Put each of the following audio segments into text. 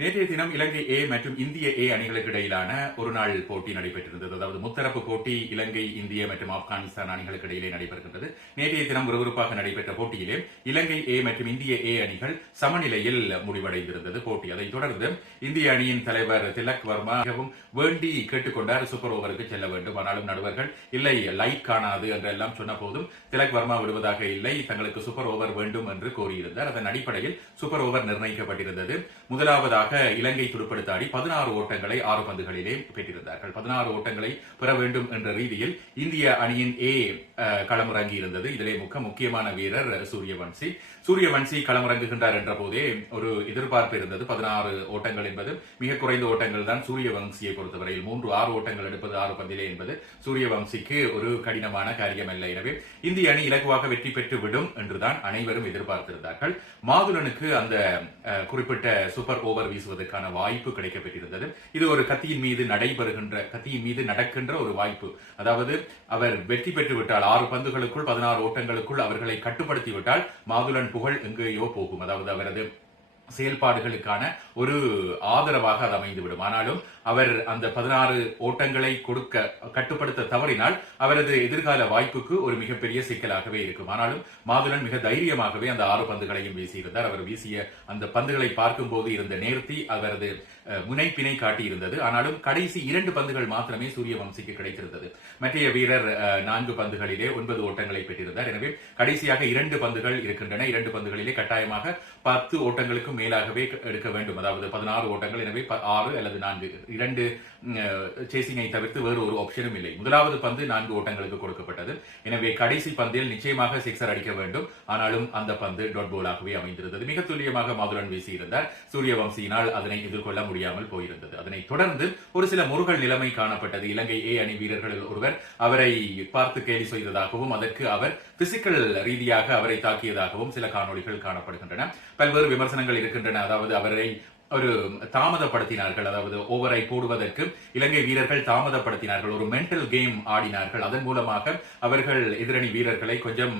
நேற்றைய தினம் இலங்கை ஏ மற்றும் இந்திய ஏ அணிகளுக்கு இடையிலான ஒரு நாள் போட்டி நடைபெற்றிருந்தது. அதாவது முத்தரப்பு போட்டி இலங்கை, இந்திய மற்றும் ஆப்கானிஸ்தான் அணிகளுக்கு இடையிலே நடைபெறுகின்றது. நேற்றைய தினம் விறுவிறுப்பாக நடைபெற்ற போட்டியிலே இலங்கை ஏ மற்றும் இந்திய ஏ அணிகள் சமநிலையில் முடிவடைந்திருந்தது போட்டி. அதைத் தொடர்ந்து இந்திய அணியின் தலைவர் திலக் வர்மா மிகவும் வேண்டி கேட்டுக்கொண்டார், சூப்பர் ஓவருக்கு செல்ல வேண்டும். ஆனாலும் நடுவர்கள் இல்லை, லைட் காணாது என்றெல்லாம் சொன்ன போதும் திலக் வர்மா விடுவதாக இல்லை, தங்களுக்கு சூப்பர் ஓவர் வேண்டும் என்று கோரியிருந்தார். அதன் அடிப்படையில் சூப்பர் ஓவர் நிர்ணயிக்கப்பட்டிருந்தது. முதலாவதாக இலங்கை துடுப்படுத்தாடி 16 ஓட்டங்களை 6 பந்துகளிலே பெற்றிருந்தார்கள். 16 ஓட்டங்களை பெற வேண்டும் என்ற ரீதியில் இந்திய அணியின் ஏ களமிறங்கி இருந்தது. இதிலே முக்கியமான வீரர் சூரியவன்சி களமிறங்குகின்றார் என்ற போதே ஒரு எதிர்பார்ப்பு இருந்தது. 16 ஓட்டங்கள் என்பது மிக குறைந்த ஓட்டங்கள் தான் சூரியவன்சியை பொறுத்தவரையில். 3-6 ஓட்டங்கள் எடுப்பது 6 பந்திலே என்பது சூரியவன்சிக்கு ஒரு கடினமான காரியம் அல்ல. எனவே இந்திய அணி இலகுவாக வெற்றி பெற்று விடும் என்றுதான் அனைவரும் எதிர்பார்த்திருந்தார்கள். மாதுலனுக்கு அந்த குறிப்பிட்ட சூப்பர் ஓவர் வீசுவதற்கான வாய்ப்பு கிடைக்கப்பட்டிருந்தது. இது ஒரு கத்தியின் மீது நடக்கின்ற ஒரு வாய்ப்பு. அதாவது அவர் வெற்றி பெற்று விட்டால் 6 பந்துகளுக்குள் 16 ஓட்டங்களுக்குள் அவர்களை கட்டுப்படுத்தி விட்டால் மாதுலன் புகழ் எங்கேயோ போகும். அதாவது அவரது செயல்பாடுகளுக்கான ஒரு ஆதரவாக அது அமைந்துவிடும். ஆனாலும் அவர் அந்த 16 ஓட்டங்களை கட்டுப்படுத்த தவறினால் அவரது எதிர்கால வாய்ப்புக்கு ஒரு மிகப்பெரிய சிக்கலாகவே இருக்கும். ஆனாலும் மாதுலன் மிக தைரியமாகவே அந்த 6 பந்துகளையும் வீசியிருந்தார். அவர் வீசிய அந்த பந்துகளை பார்க்கும் போது இருந்த நேர்த்தி அவரது முனைப்பினை காட்டியிருந்தது. ஆனாலும் கடைசி 2 பந்துகள் மாத்திரமே சூரியவம்சிக்கு கிடைத்திருந்தது. மற்றைய வீரர் 4 பந்துகளிலே 9 ஓட்டங்களை பெற்றிருந்தார். எனவே கடைசியாக 2 பந்துகள் இருக்கின்றன. 2 பந்துகளிலே கட்டாயமாக 10 ஓட்டங்களுக்கும் மேலாகவே எடுக்க வேண்டும். அதாவது 16 ஓட்டங்கள். எனவே 6 அல்லது 4, 2 சேசிங்கை தவிர்த்து வேறு ஒரு ஆப்ஷனும் இல்லை. முதலாவது பந்து 4 ஓட்டங்களுக்கு கொடுக்கப்பட்டது. எனவே கடைசி பந்தில் நிச்சயமாக சிக்ஸர் அடிக்க வேண்டும். ஆனாலும் அந்த பந்து டாட் போலாகவே அமைந்திருந்தது. மிக துல்லியமாக மாதுலன் வீசியிருந்தார். சூரியவம்சியினால் அதனை எதிர்கொள்ள முடியாமல் போயிருந்தது. அதனைத் தொடர்ந்து ஒரு சில முருகல் நிலைமை காணப்பட்டது. இலங்கை ஏ அணி வீரர்களில் ஒருவர் அவரை பார்த்து கேலி செய்ததாகவும் அதற்கு அவர் பிசிக்கல் ரீதியாக அவரை தாக்கியதாகவும் சில காணொளிகள் காணப்படுகின்றன. பல்வேறு விமர்சனங்கள் இருக்கின்றன. அதாவது அவரை ஒரு தாமதப்படுத்தினார்கள். அதாவது ஓவரை போடுவதற்கு இலங்கை வீரர்கள் தாமதப்படுத்தினார்கள். ஒரு மென்டல் கேம் ஆடினார்கள். அதன் மூலமாக அவர்கள் எதிரணி வீரர்களை கொஞ்சம்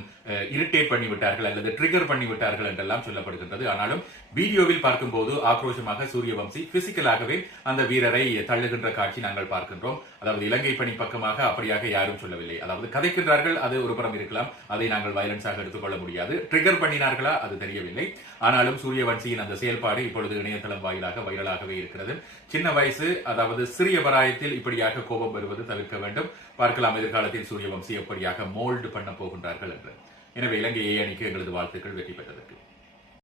இரிட்டேட் பண்ணிவிட்டார்கள் அல்லது ட்ரிகர் பண்ணிவிட்டார்கள் என்றெல்லாம் சொல்லப்படுகின்றது. ஆனாலும் வீடியோவில் பார்க்கும்போது ஆக்ரோஷமாக சூரியவம்சி பிசிக்கலாகவே அந்த வீரரை தள்ளுகின்ற காட்சி நாங்கள் பார்க்கின்றோம். அதாவது இலங்கை பணி பக்கமாக அப்படியாக யாரும் சொல்லவில்லை. அதாவது கதைக்கின்றார்கள், அது ஒரு புறம் இருக்கலாம், அதை நாங்கள் வயலன்ஸாக எடுத்துக்கொள்ள முடியாது. ட்ரிகர் பண்ணினார்களா அது தெரியவில்லை. ஆனாலும் சூரியவன்சியின் அந்த செயல்பாடு இப்பொழுது இணையதளம் வாயிலாக வைரலாகவே இருக்கிறது. சின்ன வயசு, அதாவது சிறிய பராயத்தில் இப்படியாக கோபம் வருவது தவிர்க்க வேண்டும். பார்க்கலாம் எதிர்காலத்தில் சூரியவம்சி எப்படியாக மோல்டு பண்ண போகின்றார்கள் என்று. எனவே இலங்கை ஏ அணிக்கு எங்களது வாழ்த்துக்கள் வெற்றி பெற்றதற்கு.